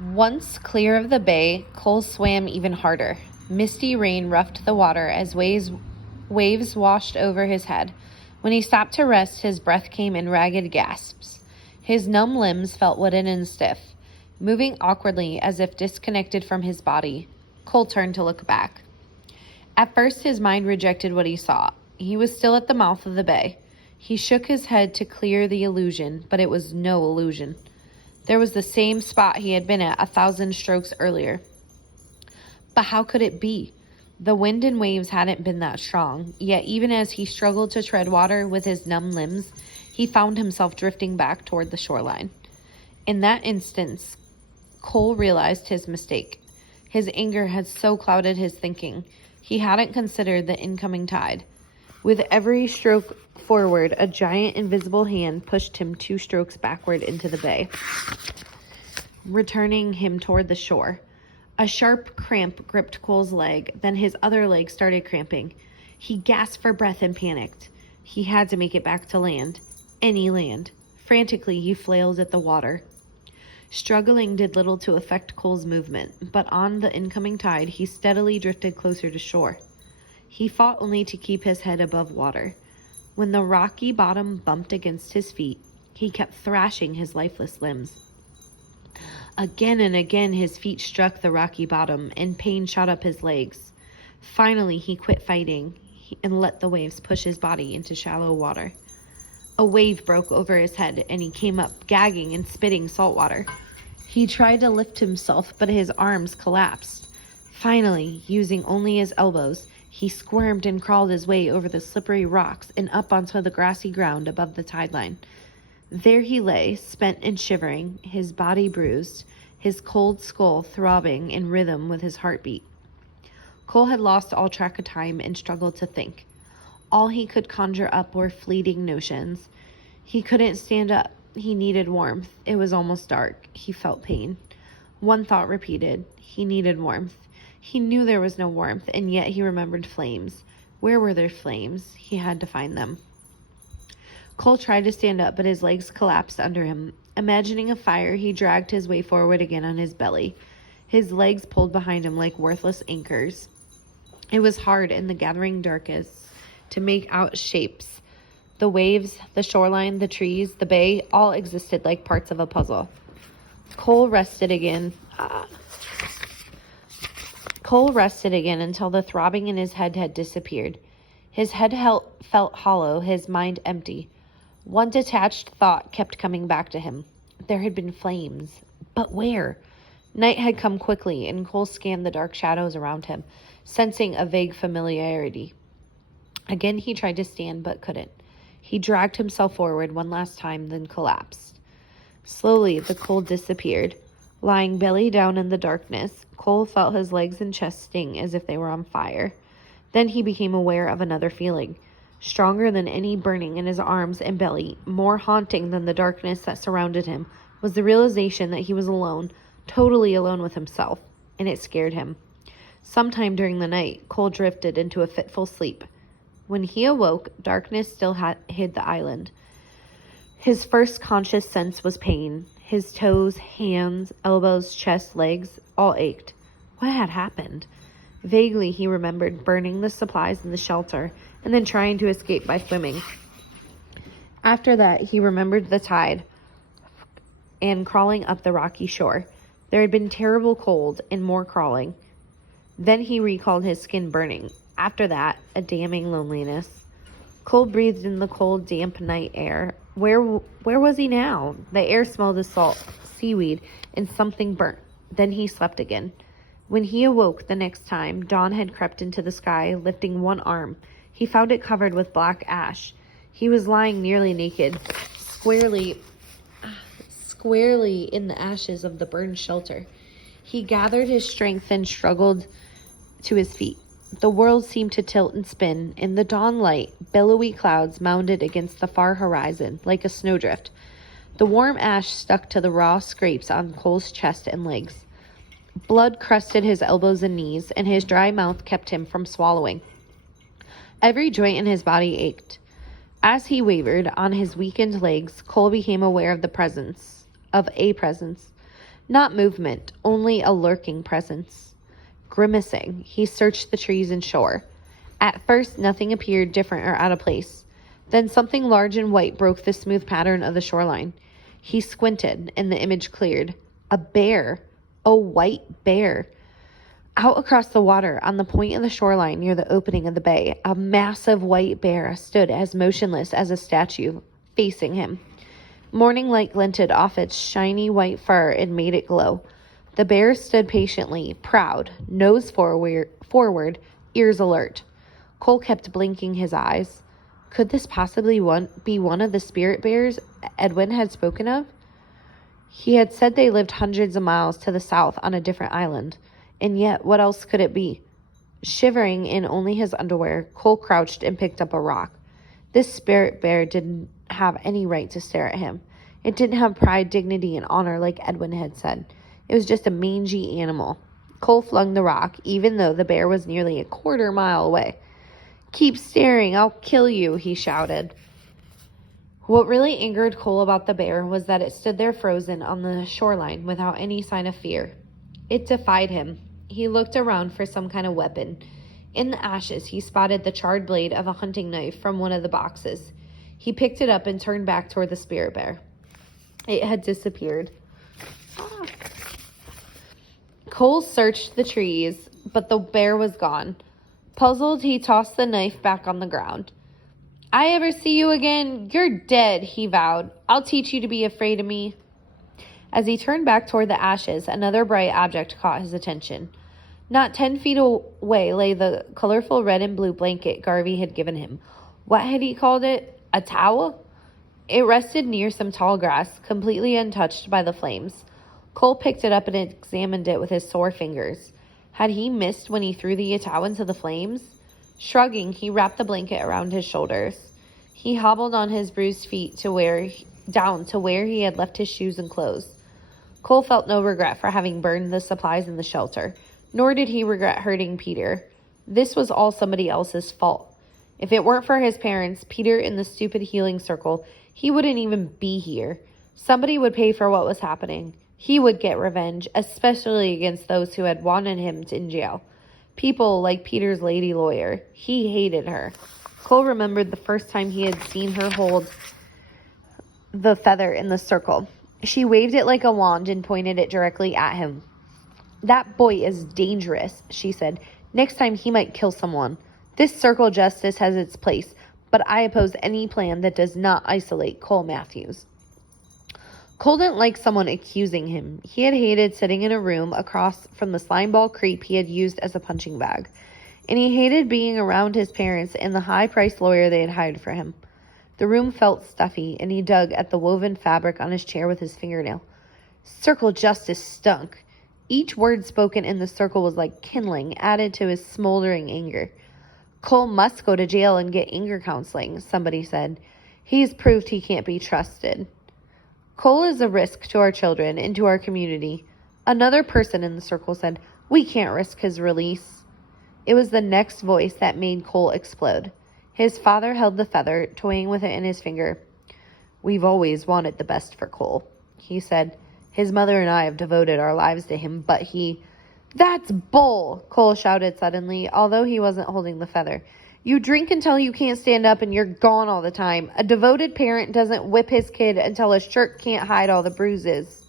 Once clear of the bay, Cole swam even harder. Misty rain roughed the water as waves washed over his head. When he stopped to rest, his breath came in ragged gasps. His numb limbs felt wooden and stiff. Moving awkwardly as if disconnected from his body, Cole turned to look back. At first, his mind rejected what he saw. He was still at the mouth of the bay. He shook his head to clear the illusion, but it was no illusion. There was the same spot he had been at 1,000 strokes earlier. But how could it be? The wind and waves hadn't been that strong, yet even as he struggled to tread water with his numb limbs, he found himself drifting back toward the shoreline. In that instant, Cole realized his mistake. His anger had so clouded his thinking. He hadn't considered the incoming tide. With every stroke forward, a giant invisible hand pushed him 2 strokes backward into the bay, returning him toward the shore. A sharp cramp gripped Cole's leg, then his other leg started cramping. He gasped for breath and panicked. He had to make it back to land. Any land. Frantically, he flailed at the water. Struggling did little to affect Cole's movement, but on the incoming tide, he steadily drifted closer to shore. He fought only to keep his head above water. When the rocky bottom bumped against his feet, he kept thrashing his lifeless limbs. Again and again his feet struck the rocky bottom, and pain shot up his legs. Finally, he quit fighting and let the waves push his body into shallow water. A wave broke over his head, and he came up, gagging and spitting salt water. He tried to lift himself, but his arms collapsed. Finally, using only his elbows, he squirmed and crawled his way over the slippery rocks and up onto the grassy ground above the tide line. There he lay, spent and shivering, his body bruised, his cold skull throbbing in rhythm with his heartbeat. Cole had lost all track of time and struggled to think. All he could conjure up were fleeting notions. He couldn't stand up. He needed warmth. It was almost dark. He felt pain. One thought repeated. He needed warmth. He knew there was no warmth, and yet he remembered flames. Where were their flames? He had to find them. Cole tried to stand up, but his legs collapsed under him. Imagining a fire, he dragged his way forward again on his belly. His legs pulled behind him like worthless anchors. It was hard in the gathering darkness to make out shapes. The waves, the shoreline, the trees, the bay, all existed like parts of a puzzle. Cole rested again until the throbbing in his head had disappeared. His head felt hollow, his mind empty. One detached thought kept coming back to him. There had been flames. But where? Night had come quickly, and Cole scanned the dark shadows around him, sensing a vague familiarity. Again he tried to stand, but couldn't. He dragged himself forward one last time, then collapsed. Slowly, the cold disappeared. Lying belly down in the darkness, Cole felt his legs and chest sting as if they were on fire. Then he became aware of another feeling, stronger than any burning in his arms and belly, more haunting than the darkness that surrounded him, was the realization that he was alone, totally alone with himself, and it scared him. Sometime during the night, Cole drifted into a fitful sleep. When he awoke, darkness still hid the island. His first conscious sense was pain. His toes, hands, elbows, chest, legs, all ached. What had happened? Vaguely, he remembered burning the supplies in the shelter and then trying to escape by swimming. After that, he remembered the tide and crawling up the rocky shore. There had been terrible cold and more crawling. Then he recalled his skin burning. After that, a damning loneliness. Cole breathed in the cold, damp night air. Where was he now? The air smelled of salt, seaweed, and something burnt. Then he slept again. When he awoke the next time, dawn had crept into the sky, lifting one arm. He found it covered with black ash. He was lying nearly naked, squarely in the ashes of the burned shelter. He gathered his strength and struggled to his feet. The world seemed to tilt and spin. In the dawn light, billowy clouds mounted against the far horizon, like a snowdrift. The warm ash stuck to the raw scrapes on Cole's chest and legs. Blood crusted his elbows and knees, and his dry mouth kept him from swallowing. Every joint in his body ached. As he wavered on his weakened legs, Cole became aware of a presence. Not movement, only a lurking presence. Grimacing, he searched the trees and shore. At first, nothing appeared different or out of place. Then something large and white broke the smooth pattern of the shoreline. He squinted, and the image cleared. A bear. A white bear. Out across the water, on the point of the shoreline near the opening of the bay, a massive white bear stood as motionless as a statue, facing him. Morning light glinted off its shiny white fur and made it glow. The bear stood patiently, proud, nose forward, ears alert. Cole kept blinking his eyes. Could this possibly be one of the spirit bears Edwin had spoken of? He had said they lived hundreds of miles to the south on a different island. And yet, what else could it be? Shivering in only his underwear, Cole crouched and picked up a rock. This spirit bear didn't have any right to stare at him. It didn't have pride, dignity, and honor like Edwin had said. It was just a mangy animal. Cole flung the rock, even though the bear was nearly a quarter mile away. "Keep staring, I'll kill you," he shouted. What really angered Cole about the bear was that it stood there frozen on the shoreline without any sign of fear. It defied him. He looked around for some kind of weapon. In the ashes, he spotted the charred blade of a hunting knife from one of the boxes. He picked it up and turned back toward the spirit bear. It had disappeared. Cole searched the trees, but the bear was gone. Puzzled, he tossed the knife back on the ground. "I ever see you again, you're dead," he vowed. "I'll teach you to be afraid of me." As he turned back toward the ashes, another bright object caught his attention. Not 10 feet away lay the colorful red and blue blanket Garvey had given him. What had he called it? A towel? It rested near some tall grass, completely untouched by the flames. Cole picked it up and examined it with his sore fingers. Had he missed when he threw the towel into the flames? Shrugging, he wrapped the blanket around his shoulders. He hobbled on his bruised feet down to where he had left his shoes and clothes. Cole felt no regret for having burned the supplies in the shelter, nor did he regret hurting Peter. This was all somebody else's fault. If it weren't for his parents, Peter in the stupid healing circle, he wouldn't even be here. Somebody would pay for what was happening. He would get revenge, especially against those who had wanted him in jail. People like Peter's lady lawyer. He hated her. Cole remembered the first time he had seen her hold the feather in the circle. She waved it like a wand and pointed it directly at him. "That boy is dangerous," she said. "Next time he might kill someone. This circle justice has its place, but I oppose any plan that does not isolate Cole Matthews." Cole didn't like someone accusing him. He had hated sitting in a room across from the slimeball creep he had used as a punching bag. And he hated being around his parents and the high-priced lawyer they had hired for him. The room felt stuffy, and he dug at the woven fabric on his chair with his fingernail. Circle justice stunk. Each word spoken in the circle was like kindling, added to his smoldering anger. "Cole must go to jail and get anger counseling," somebody said. "He's proved he can't be trusted." "Cole is a risk to our children and to our community." Another person in the circle said, "We can't risk his release." It was the next voice that made Cole explode. His father held the feather, toying with it in his finger. "We've always wanted the best for Cole," he said. "His mother and I have devoted our lives to him, but he—" "That's bull!" Cole shouted suddenly, although he wasn't holding the feather. "You drink until you can't stand up and you're gone all the time. A devoted parent doesn't whip his kid until his shirt can't hide all the bruises."